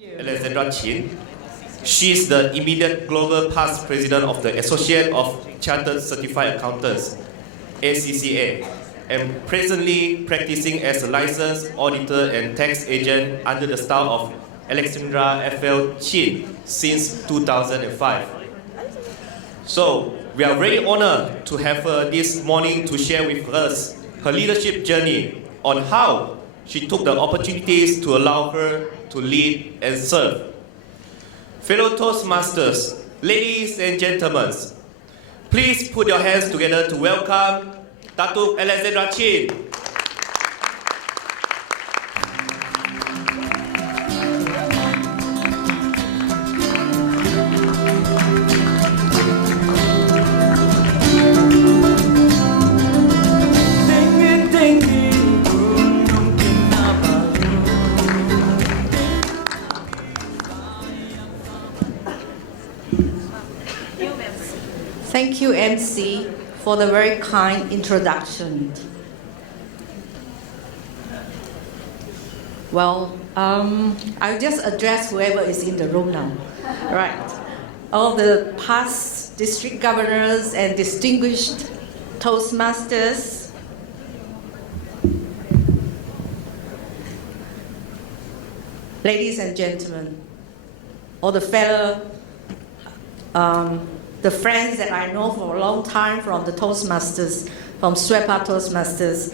Alexandra Chin. She's the immediate global past president of the Association of Chartered Certified Accountants, ACCA, and presently practicing as a licensed auditor and tax agent under the style of Alexandra FL Chin since 2005. So, we are very honored to have her this morning to share with us her leadership journey on how she took the opportunities to allow her to lead and serve. Fellow Toastmasters, ladies and gentlemen, please put your hands together to welcome Datuk Alexandra Chin. Thank you, MC, for the very kind introduction. Well, I'll just address whoever is in the room now. Right. All the past district governors and distinguished Toastmasters, ladies and gentlemen, all the fellow the friends that I know for a long time from the Toastmasters, from Sutera Toastmasters.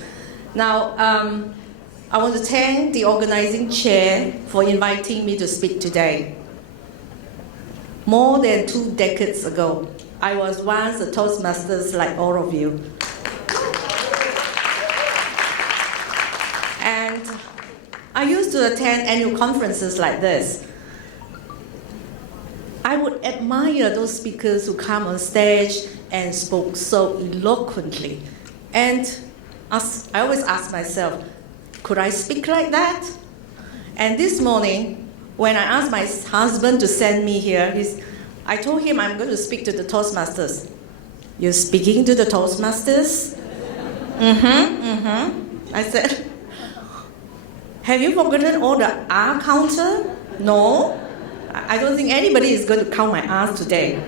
Now, I want to thank the organizing chair for inviting me to speak today. More than 2 decades ago, I was once a Toastmasters like all of you. And I used to attend annual conferences like this. I would admire those speakers who come on stage and spoke so eloquently. And I always ask myself, could I speak like that? And this morning, when I asked my husband to send me here, I told him I'm going to speak to the Toastmasters. You're speaking to the Toastmasters? I said, have you forgotten all the R counter? No. I don't think anybody is going to count my R's today.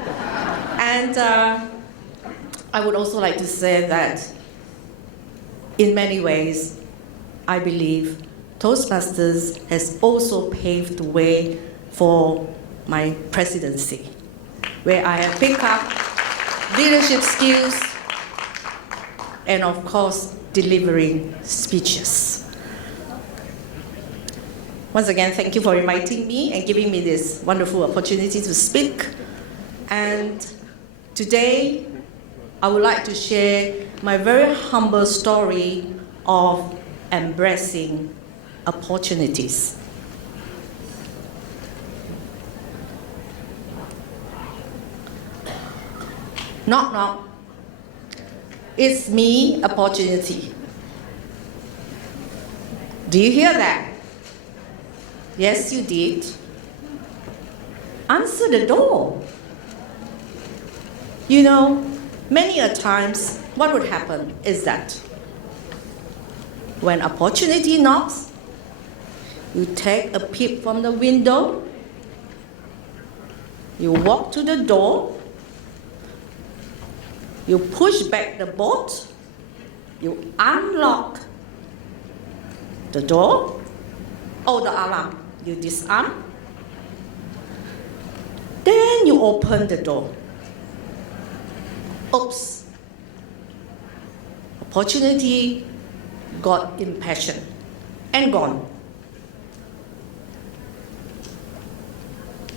And I would also like to say that in many ways, I believe Toastmasters has also paved the way for my presidency, where I have picked up leadership skills and, of course, delivering speeches. Once again, thank you for inviting me and giving me this wonderful opportunity to speak. And today, I would like to share my very humble story of embracing opportunities. Knock, knock. It's me, opportunity. Do you hear that? Yes, you did. Answer the door. You know, many a times, what would happen is that when opportunity knocks, you take a peep from the window, you walk to the door, you push back the bolt, you unlock the door, the alarm. You disarm, then you open the door. Oops. Opportunity got impatient and gone.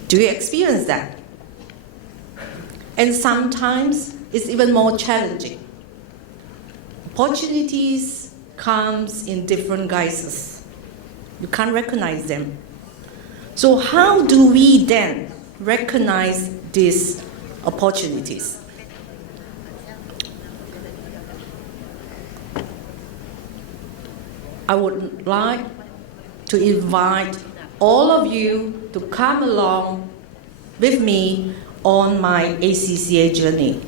Do you experience that? And sometimes it's even more challenging. Opportunities comes in different guises. You can't recognize them. So how do we then recognize these opportunities? I would like to invite all of you to come along with me on my ACCA journey.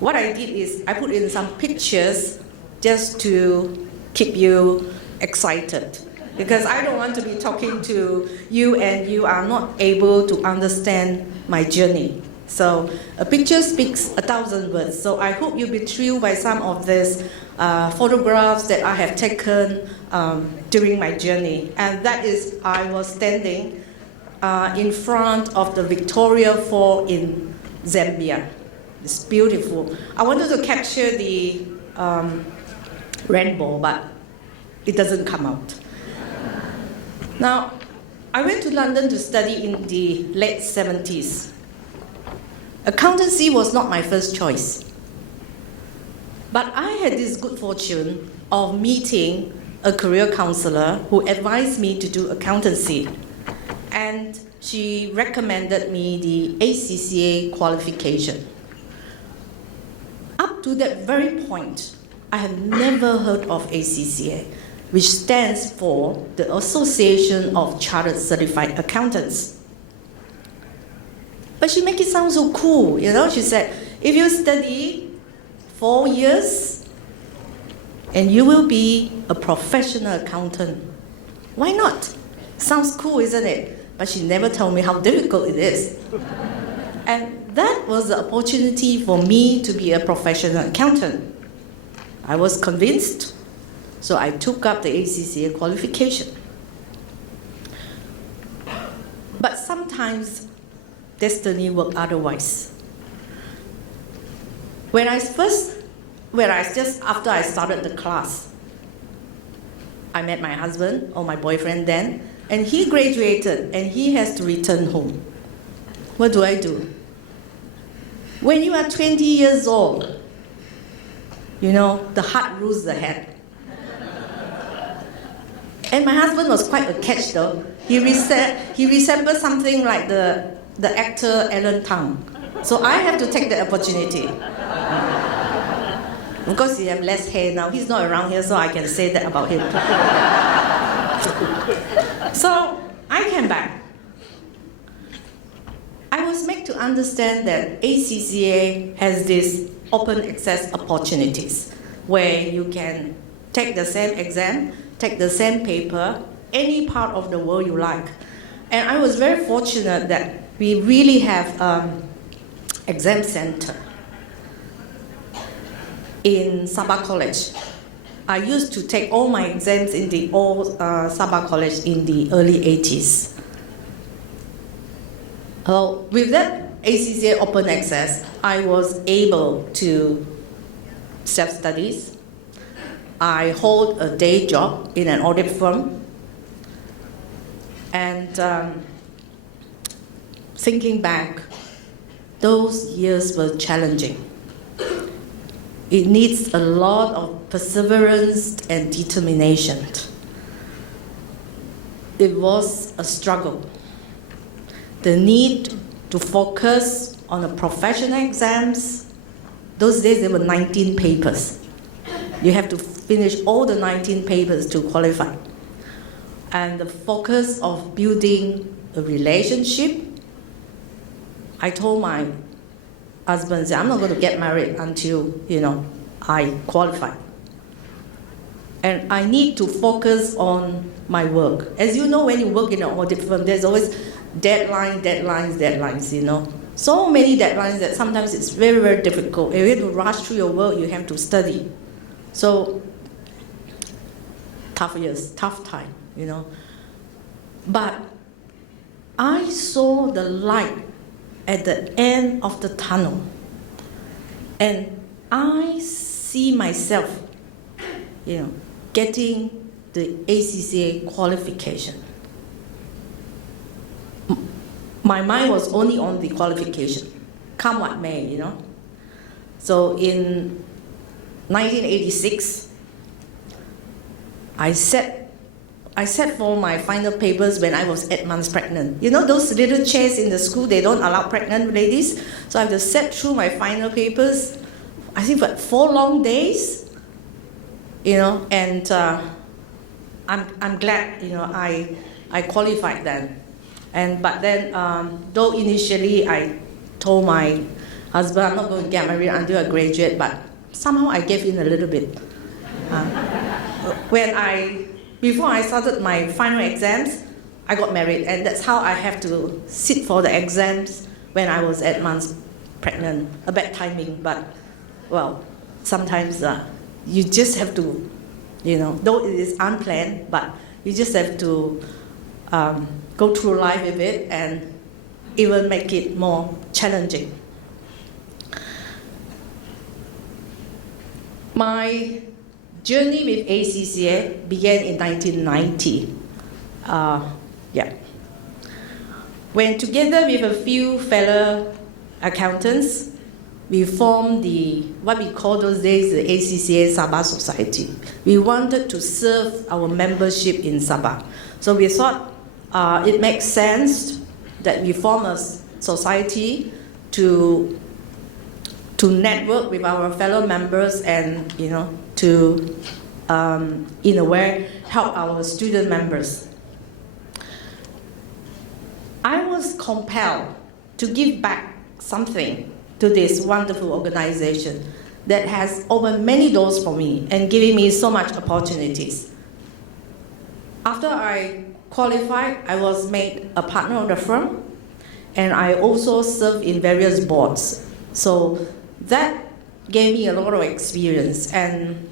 What I did is I put in some pictures just to keep you excited. because I don't want to be talking to you and you are not able to understand my journey. So a picture speaks 1,000 words. So I hope you'll be thrilled by some of these photographs that I have taken during my journey. And that is, I was standing in front of the Victoria Fall in Zambia. It's beautiful. I wanted to capture the rainbow, but it doesn't come out. Now, I went to London to study in the late 70s. Accountancy was not my first choice. But I had this good fortune of meeting a career counselor who advised me to do accountancy. And she recommended me the ACCA qualification. Up to that very point, I have never heard of ACCA, which stands for the Association of Chartered Certified Accountants. But she made it sound so cool, you know. She said, if you study 4 years, and you will be a professional accountant. Why not? Sounds cool, isn't it? But she never told me how difficult it is. And that was the opportunity for me to be a professional accountant. I was convinced, so I took up the ACCA qualification. But sometimes destiny worked otherwise. Just after I started the class, I met my husband, or my boyfriend then, and he graduated and he has to return home. What do? When you are 20 years old, you know, the heart rules the head. And my husband was quite a catch though. He resembled something like the actor Alan Tang. So I have to take the opportunity. Of course, he has less hair now. He's not around here, so I can say that about him. So I came back. I was made to understand that ACCA has these open access opportunities where you can take the same exam, take the same paper, any part of the world you like. And I was very fortunate that we really have exam center in Sabah College. I used to take all my exams in the old Sabah College in the early 80s. With that ACCA open access, I was able to self-studies. I hold a day job in an audit firm. And thinking back, those years were challenging. It needs a lot of perseverance and determination. It was a struggle. The need to focus on the professional exams. Those days there were 19 papers. You have to finish all the 19 papers to qualify. And the focus of building a relationship. I told my husband, I'm not going to get married until, I qualify. And I need to focus on my work. As you know, when you work in an audit firm, there's always deadlines, So many deadlines that sometimes it's very, very difficult. If you have to rush through your work, you have to study. So, tough years, tough time, But I saw the light at the end of the tunnel. And I see myself, getting the ACCA qualification. My mind was only on the qualification, come what may, So in 1986, I sat for my final papers when I was 8 months pregnant. Those little chairs in the school, they don't allow pregnant ladies. So I have to sit through my final papers, I think for 4 long days, and I'm glad, I qualified then. But then, though initially I told my husband I'm not going to get married until I graduate, but somehow I gave in a little bit. When I before I started my final exams, I got married, and that's how I have to sit for the exams when I was 8 months pregnant. A bad timing, but, well, sometimes you just have to, though it is unplanned, but you just have to go through life with it and even make it more challenging. My journey with ACCA began in 1990. When together with a few fellow accountants, we formed what we call those days the ACCA Sabah Society. We wanted to serve our membership in Sabah. So we thought it makes sense that we form a society to network with our fellow members and to in a way help our student members. I was compelled to give back something to this wonderful organization that has opened many doors for me and given me so much opportunities. After I qualified, I was made a partner of the firm, and I also served in various boards. So that gave me a lot of experience and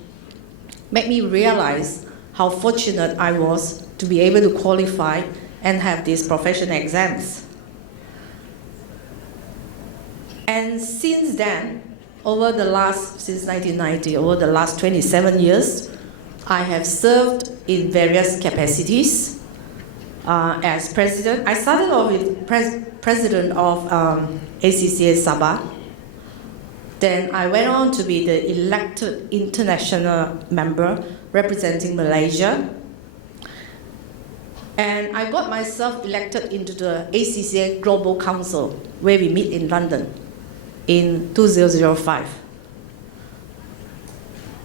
made me realize how fortunate I was to be able to qualify and have these professional exams. And since then, since 1990, over the last 27 years, I have served in various capacities. As president, I started off with president of ACCA Sabah. Then I went on to be the elected international member representing Malaysia. And I got myself elected into the ACCA Global Council, where we meet in London in 2005.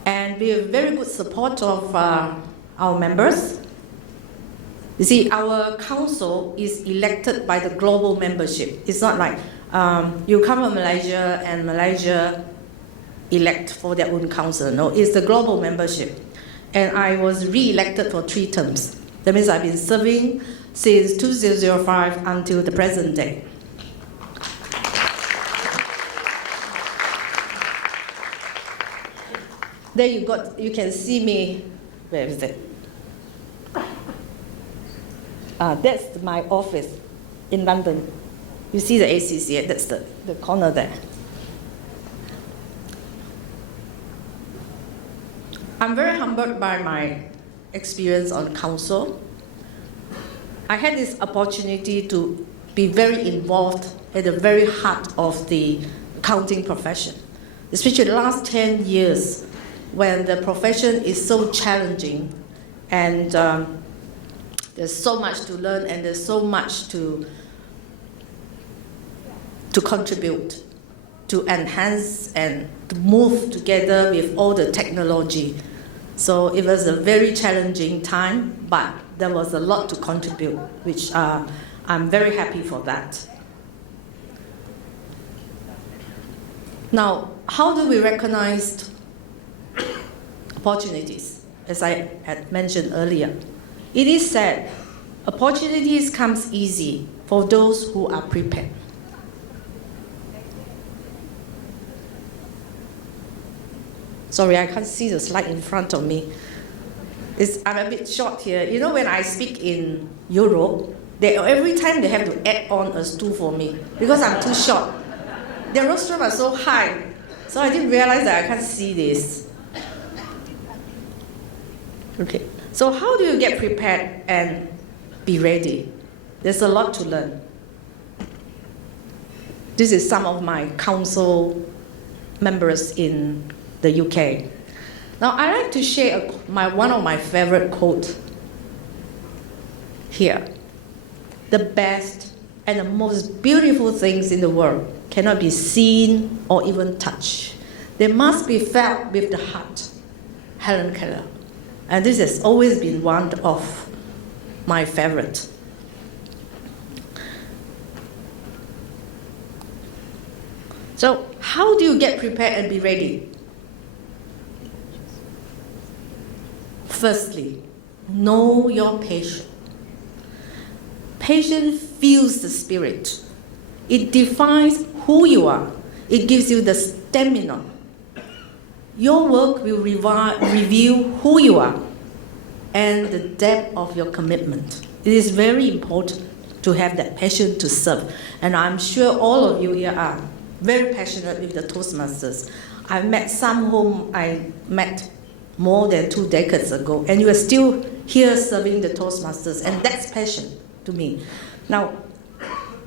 And we have very good support of our members. You see, our council is elected by the global membership. It's not like you come from Malaysia and Malaysia elect for their own council. No, it's the global membership. And I was re-elected for 3 terms. That means I've been serving since 2005 until the present day. There you can see me, where is it? That's my office in London. You see the ACCA, that's the corner there. I'm very humbled by my experience on council. I had this opportunity to be very involved at the very heart of the accounting profession, especially the last 10 years when the profession is so challenging and there's so much to learn and there's so much to contribute, to enhance and to move together with all the technology. So it was a very challenging time, but there was a lot to contribute, which I'm very happy for that. Now, how do we recognize opportunities? As I had mentioned earlier, it is said opportunities comes easy for those who are prepared. Sorry, I can't see the slide in front of me. I'm a bit short here. You know, when I speak in Europe, every time they have to add on a stool for me because I'm too short. Their rostrum are so high, so I didn't realize that I can't see this. Okay, so how do you get prepared and be ready? There's a lot to learn. This is some of my council members in the UK. Now, I like to share one of my favorite quotes here. The best and the most beautiful things in the world cannot be seen or even touched. They must be felt with the heart. Helen Keller. And this has always been one of my favorites. So, how do you get prepared and be ready? Firstly, know your patient. Patient feels the spirit. It defines who you are. It gives you the stamina. Your work will reveal who you are and the depth of your commitment. It is very important to have that passion to serve. And I'm sure all of you here are very passionate with the Toastmasters. I met some whom I met more than 2 decades ago, and you are still here serving the Toastmasters, and that's passion to me. Now,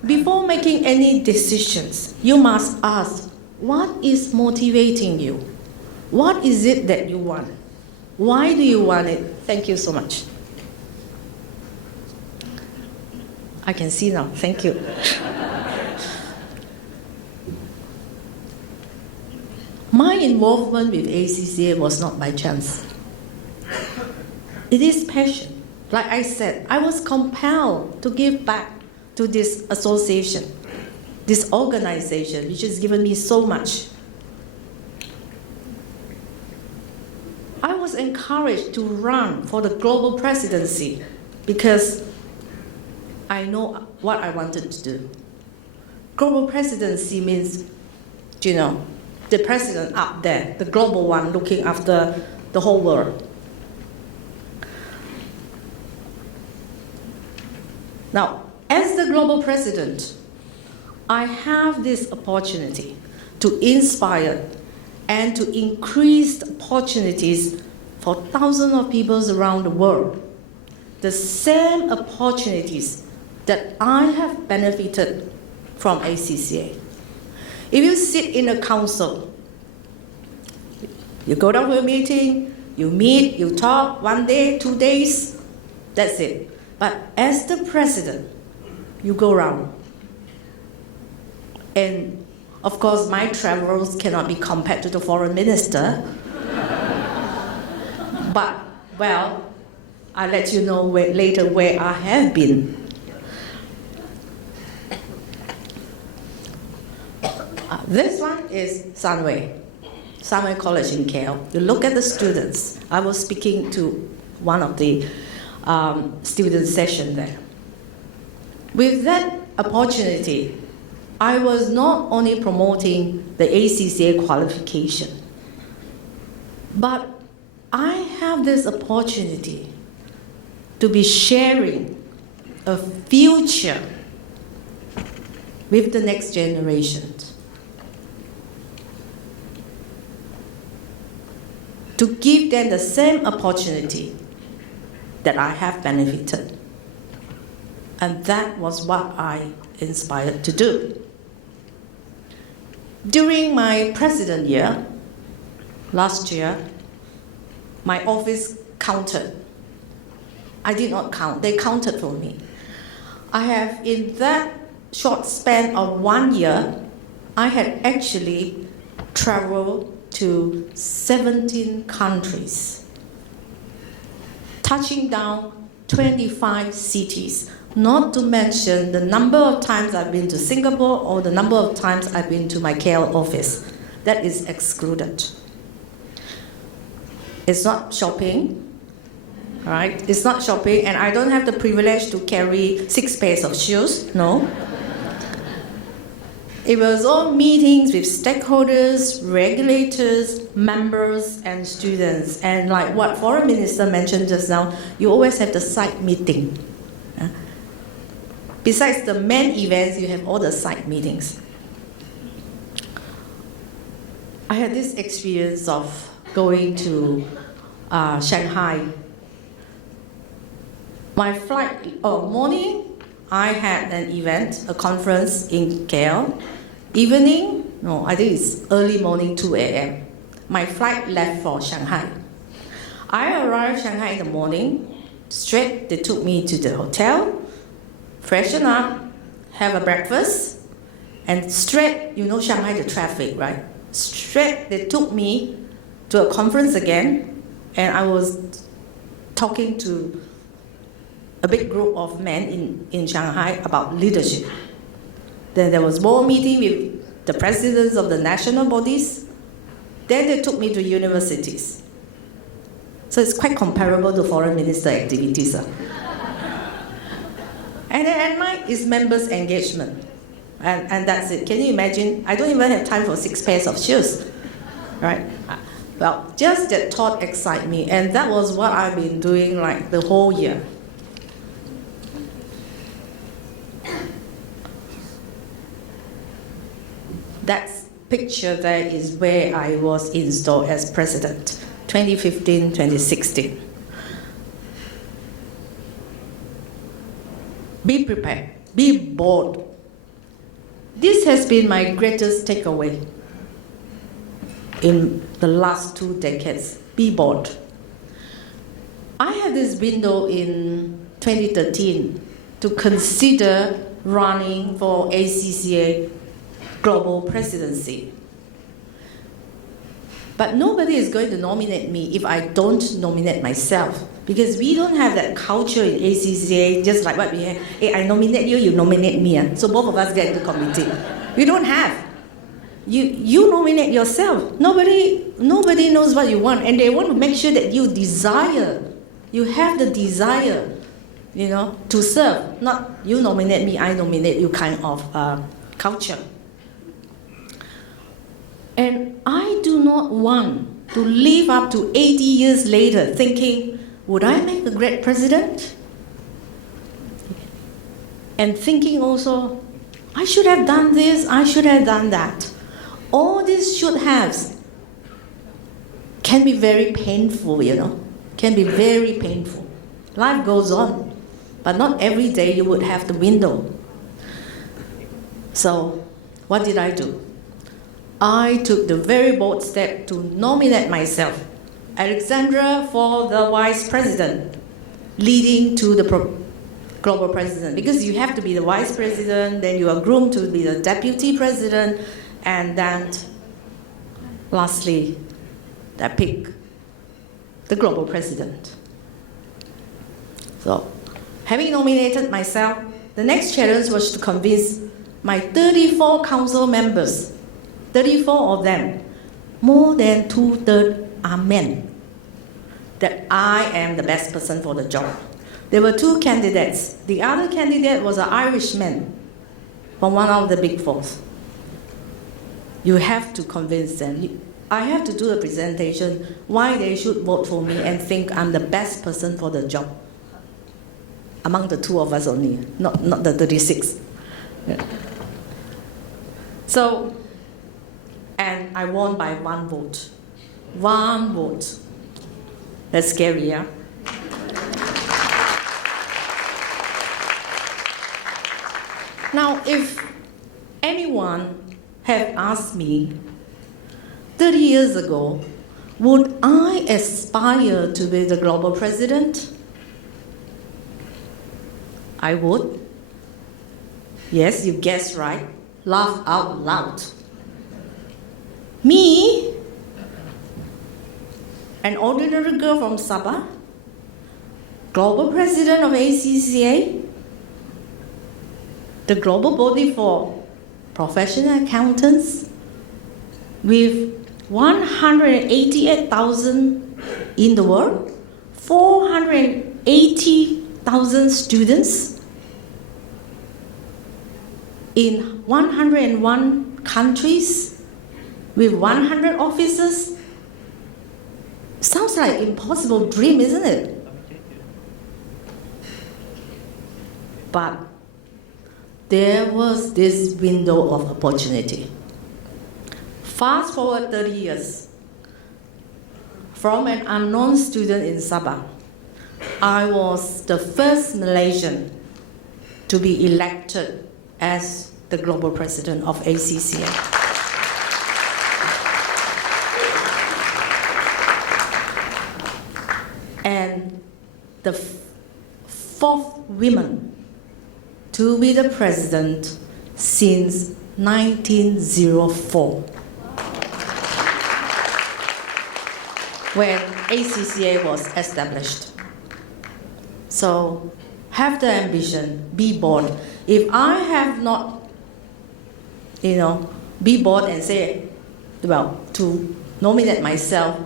before making any decisions, you must ask, what is motivating you? What is it that you want? Why do you want it? Thank you so much. I can see now. Thank you. My involvement with ACCA was not by chance. It is passion. Like I said, I was compelled to give back to this association, this organization, which has given me so much. I was encouraged to run for the global presidency because I know what I wanted to do. Global presidency means, you know, the president up there, the global one looking after the whole world. Now, as the global president, I have this opportunity to inspire and to increase opportunities for thousands of people around the world. The same opportunities that I have benefited from ACCA. If you sit in a council, you go down to a meeting, you meet, you talk 1 day, 2 days, that's it. But as the president, you go around. And of course, my travels cannot be compared to the foreign minister. But, well, I'll let you know later where I have been. This one is Sunway College in KL. You look at the students. I was speaking to one of the student session there. With that opportunity, I was not only promoting the ACCA qualification, but I have this opportunity to be sharing a future with the next generation. To give them the same opportunity that I have benefited. And that was what I inspired to do. During my president year, last year, my office counted. I did not count, they counted for me. I have, in that short span of 1 year, I had actually traveled to 17 countries, touching down 25 cities, not to mention the number of times I've been to Singapore or the number of times I've been to my KL office. That is excluded. It's not shopping, all right? It's not shopping, and I don't have the privilege to carry 6 pairs of shoes, no. It was all meetings with stakeholders, regulators, members, and students. And like what Foreign Minister mentioned just now, you always have the side meeting. Besides the main events, you have all the side meetings. I had this experience of going to Shanghai. My flight, morning, I had an event, a conference in KL. Evening, no, I think it's early morning, 2 a.m. My flight left for Shanghai. I arrived Shanghai in the morning. Straight, they took me to the hotel, freshen up, have a breakfast, and straight, you know Shanghai, the traffic, right? Straight, they took me to a conference again, and I was talking to a big group of men in Shanghai about leadership. Then there was more meeting with the presidents of the national bodies. Then they took me to universities. So it's quite comparable to foreign minister activities. And then at night is members' engagement. And that's it. Can you imagine? I don't even have time for 6 pairs of shoes. Right? Well, just that thought excites me. And that was what I've been doing like the whole year. That picture there is where I was installed as president, 2015, 2016. Be prepared, be bold. This has been my greatest takeaway in the last 2 decades. Be bold. I had this window in 2013 to consider running for ACCA global presidency. But nobody is going to nominate me if I don't nominate myself, because we don't have that culture in ACCA, just like what we have. Hey, I nominate you, you nominate me. So both of us get into committee. We don't have. You nominate yourself. Nobody knows what you want, and they want to make sure that you desire. You have the desire, to serve. Not you nominate me, I nominate you kind of culture. And I do not want to live up to 80 years later thinking, would I make a great president? And thinking also, I should have done this, I should have done that. All these should haves can be very painful, can be very painful. Life goes on, but not every day you would have the window. So, what did I do? I took the very bold step to nominate myself, Alexandra, for the vice president, leading to the global president. Because you have to be the vice president, then you are groomed to be the deputy president, and then lastly, I pick the global president. So, having nominated myself, the next challenge was to convince my 34 council members, 34 of them, more than 2/3 are men, that I am the best person for the job. There were 2 candidates. The other candidate was an Irishman from one of the big 4. You have to convince them. I have to do a presentation why they should vote for me and think I'm the best person for the job. Among the 2 of us only, not the 36. Yeah. So, and I won by 1 vote. 1 vote. That's scary, yeah? Now, if anyone had asked me 30 years ago, would I aspire to be the global president? I would. Yes, you guessed right. Laugh out loud. Me, an ordinary girl from Sabah, global president of ACCA, the global body for professional accountants, with 188,000 in the world, 480,000 students in 101 countries, with 100 offices. Sounds like an impossible dream, isn't it? But there was this window of opportunity. Fast forward 30 years. From an unknown student in Sabah, I was the first Malaysian to be elected as the global president of ACCA. And the 4th woman to be the president since 1904, when ACCA was established. So have the ambition, be bold. If I have not, be bold and say, to nominate myself,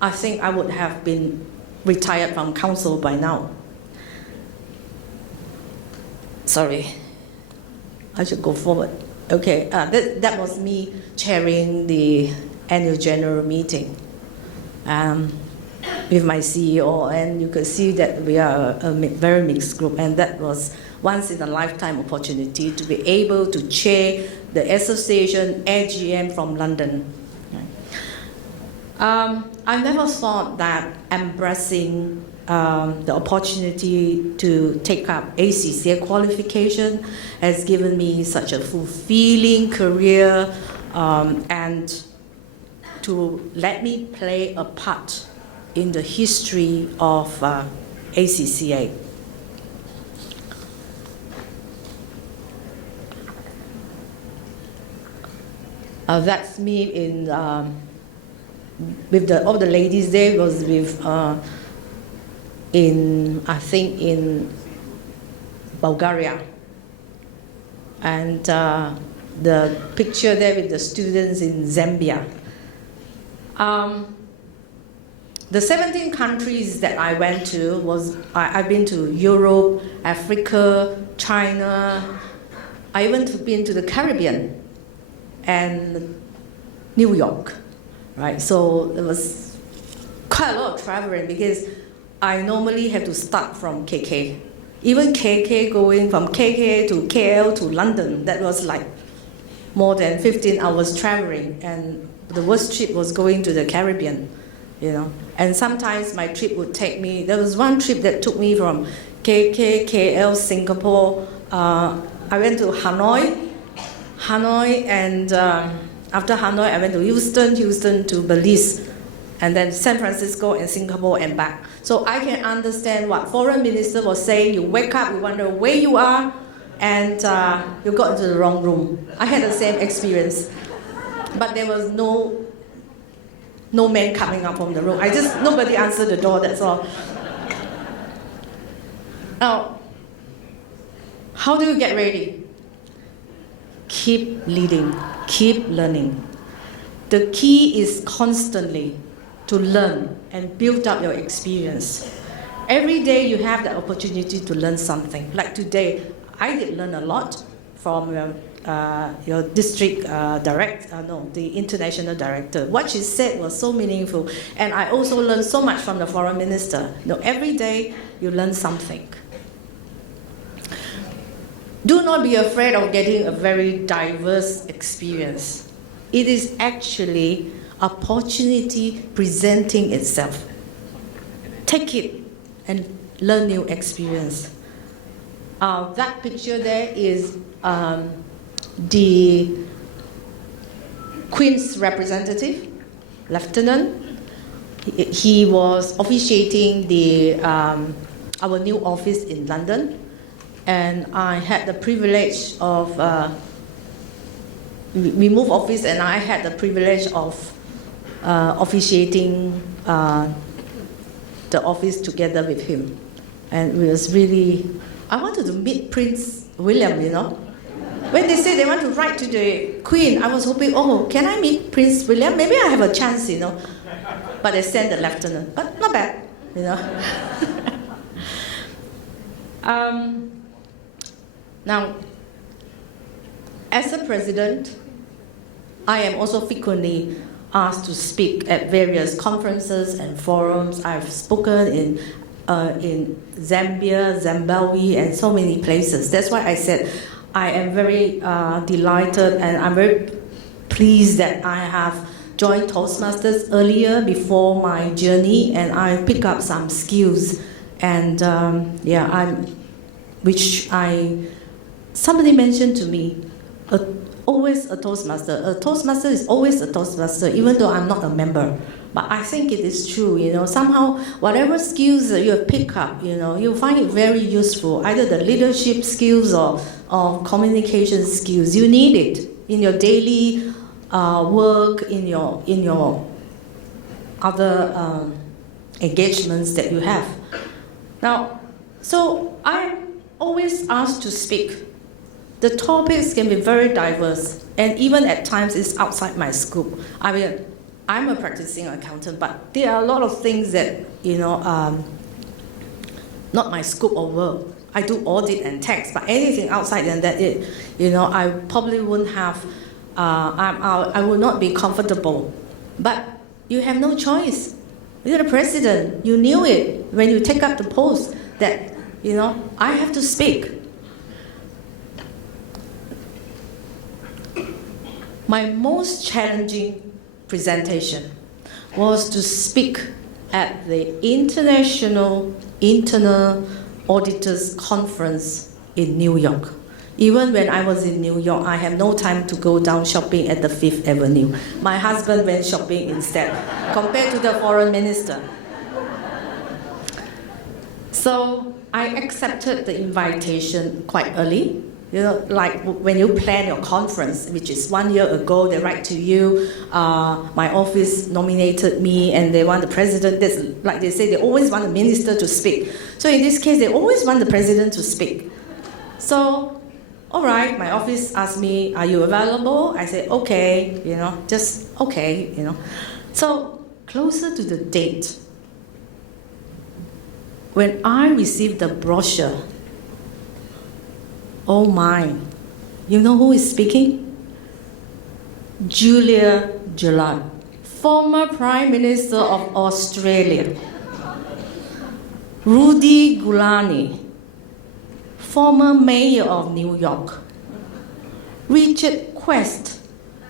I think I would have been retired from council by now. Sorry, I should go forward. Okay, that was me chairing the annual general meeting with my CEO, and you could see that we are a very mixed group, and that was once in a lifetime opportunity to be able to chair the association AGM from London. I never thought that embracing the opportunity to take up ACCA qualification has given me such a fulfilling career and to let me play a part in the history of ACCA. That's me in with all the ladies there. Was with I think in Bulgaria, and the picture there with the students in Zambia. The 17 countries that I went to I've been to Europe, Africa, China. I even been to the Caribbean and New York, right? So it was quite a lot of traveling because I normally have to start from KK. Even KK, going from KK to KL to London, that was like more than 15 hours traveling, and the worst trip was going to the Caribbean, you know. And sometimes my trip would take me, there was one trip that took me from KK, KL, Singapore. I went to Hanoi, and after Hanoi, I went to Houston to Belize, and then San Francisco and Singapore and back. So I can understand what foreign minister was saying. You wake up, you wonder where you are, and you got into the wrong room. I had the same experience, but there was no man coming up from the room. Nobody answered the door, that's all. Now, how do you get ready? Keep leading, keep learning. The key is constantly to learn and build up your experience. Every day you have the opportunity to learn something. Like today, I did learn a lot from your district the international director. What she said was so meaningful, and I also learned so much from the foreign minister. You know, every day you learn something. Do not be afraid of getting a very diverse experience. It is actually opportunity presenting itself. Take it and learn new experience. That picture there is the Queen's representative, Lieutenant. He was officiating our new office in London, and I had the privilege of, we moved office, and I had the privilege of officiating the office together with him. And it was really, I wanted to meet Prince William, you know. When they said they want to write to the Queen, I was hoping, oh, can I meet Prince William? Maybe I have a chance, you know. But they sent the lieutenant, but not bad, you know. Now, as a president, I am also frequently asked to speak at various conferences and forums. I've spoken in Zambia, Zimbabwe, and so many places. That's why I said I am very delighted, and I'm very pleased that I have joined Toastmasters earlier before my journey, and I pick up some skills. And somebody mentioned to me, always a Toastmaster. A Toastmaster is always a Toastmaster, even though I'm not a member. But I think it is true, you know, somehow whatever skills that you have picked up, you know, you find it very useful, either the leadership skills or communication skills. You need it in your daily work, in your other engagements that you have. Now, so I'm always asked to speak. The topics can be very diverse, and even at times it's outside my scope. I mean, I'm a practicing accountant, but there are a lot of things that, not my scope of work. I do audit and tax, but anything outside than that, I probably wouldn't have, I would not be comfortable. But you have no choice. You're the president. You knew it when you take up the post that, I have to speak. My most challenging presentation was to speak at the International Internal Auditors Conference in New York. Even when I was in New York, I had no time to go down shopping at the Fifth Avenue. My husband went shopping instead, compared to the foreign minister. So I accepted the invitation quite early. Like when you plan your conference, which is 1 year ago, they write to you, my office nominated me and they want the president. That's, like they say, they always want the minister to speak. So in this case, they always want the president to speak. So, all right, my office asked me, are you available? I said, okay, just okay, So closer to the date, when I received the brochure, oh my, you know who is speaking? Julia Gillard, former Prime Minister of Australia. Rudy Giuliani, former Mayor of New York. Richard Quest,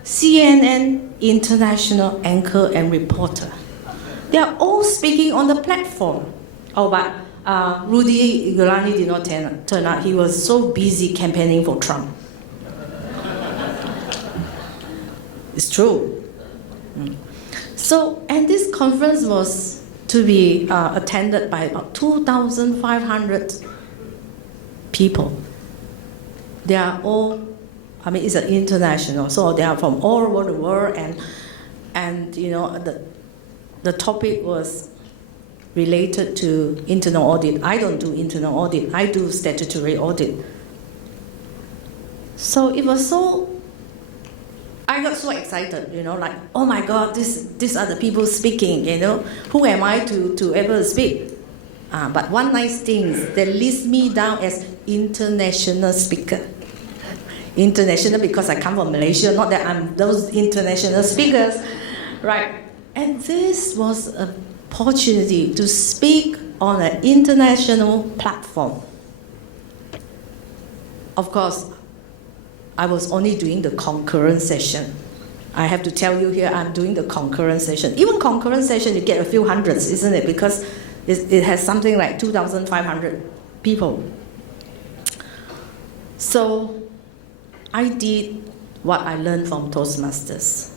CNN international anchor and reporter. They are all speaking on the platform. Oh, but Rudy Giuliani did not turn out. He was so busy campaigning for Trump. It's true. So, and this conference was to be attended by about 2,500 people. They are all, it's an international, so they are from all over the world, and the topic was related to internal audit. I don't do internal audit, I do statutory audit. So it was I got so excited, like, oh my God, these are the people speaking, who am I to ever speak? But one nice thing, they list me down as international speaker. International because I come from Malaysia, not that I'm those international speakers, right? And this was an opportunity to speak on an international platform. Of course, I was only doing the concurrent session. I have to tell you here, I'm doing the concurrent session. Even concurrent session, you get a few hundreds, isn't it? Because it has something like 2,500 people. So I did what I learned from Toastmasters.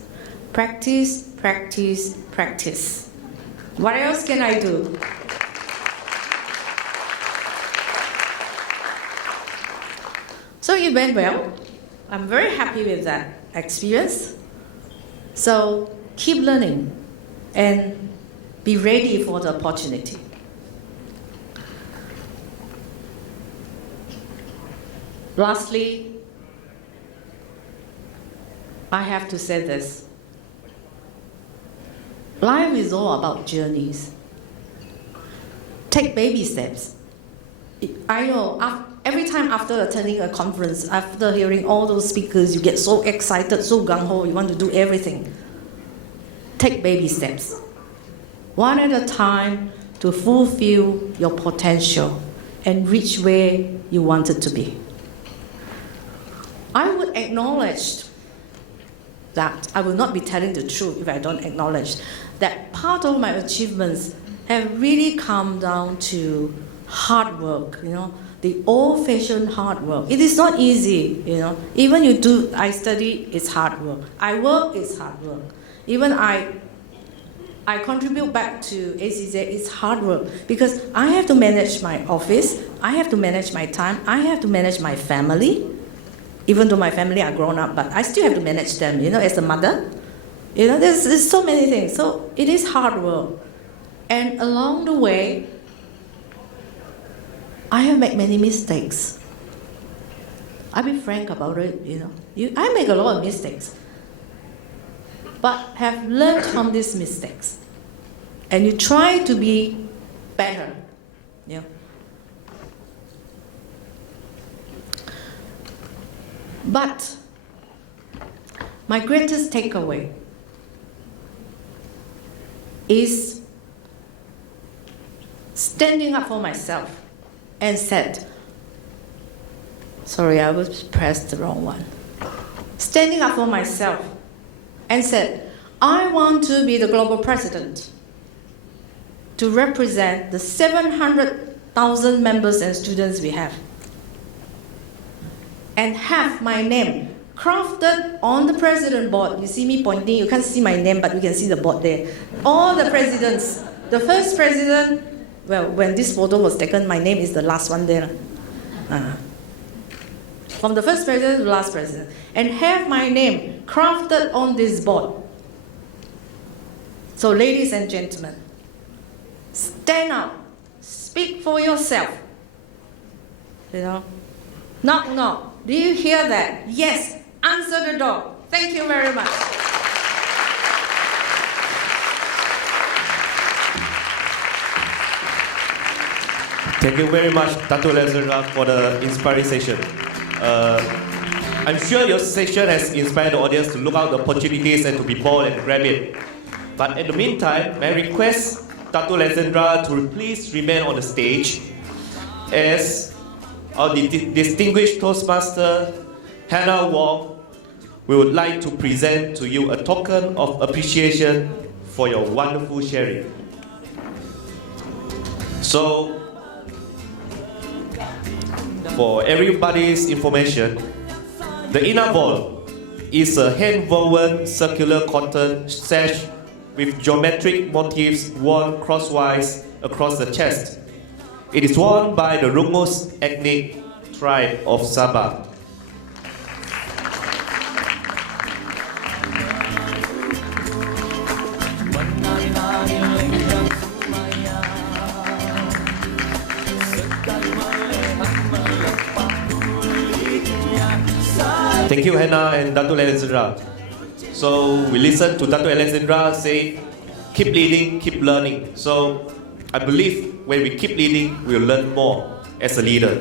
Practice, practice, practice. What else can I do? So it went well. I'm very happy with that experience. So keep learning and be ready for the opportunity. Lastly, I have to say this. Life is all about journeys. Take baby steps. I know, every time after attending a conference, after hearing all those speakers, you get so excited, so gung-ho, you want to do everything. Take baby steps. One at a time to fulfill your potential and reach where you wanted to be. I would acknowledge that I will not be telling the truth if I don't acknowledge that part of my achievements have really come down to hard work, the old-fashioned hard work. It is not easy, Even I study, it's hard work. I work, it's hard work. Even I contribute back to ACZ, it's hard work because I have to manage my office, I have to manage my time, I have to manage my family. Even though my family are grown up, but I still have to manage them, as a mother. There's so many things. So it is hard work. And along the way, I have made many mistakes. I'll be frank about it, I make a lot of mistakes. but have learned from these mistakes. And you try to be better. Yeah. But my greatest takeaway is standing up for myself and said, sorry, I was pressed the wrong one. Standing up for myself and said, I want to be the global president to represent the 700,000 members and students we have, and have my name crafted on the president board. You see me pointing, you can't see my name, but you can see the board there. All the presidents, the first president, well, when this photo was taken, my name is the last one there. From the first president to the last president. And have my name crafted on this board. So ladies and gentlemen, stand up, speak for yourself. You know, knock, knock. Do you hear that? Yes, answer the door. Thank you very much. Thank you very much, Datuk Alexandra, for the inspiring session. I'm sure your session has inspired the audience to look out the opportunities and to be bold and grab it. But in the meantime, may I request Datuk Alexandra to please remain on the stage as our distinguished Toastmaster, Hannah Wong, we would like to present to you a token of appreciation for your wonderful sharing. So, for everybody's information, the inner ball is a hand-woven circular cotton sash with geometric motifs worn crosswise across the chest. It is worn by the Rungus ethnic tribe of Sabah. Thank you, Hannah and Datuk Alexandra. So we listened to Datuk Alexandra say, keep leading, keep learning. So I believe when we keep leading, we'll learn more as a leader.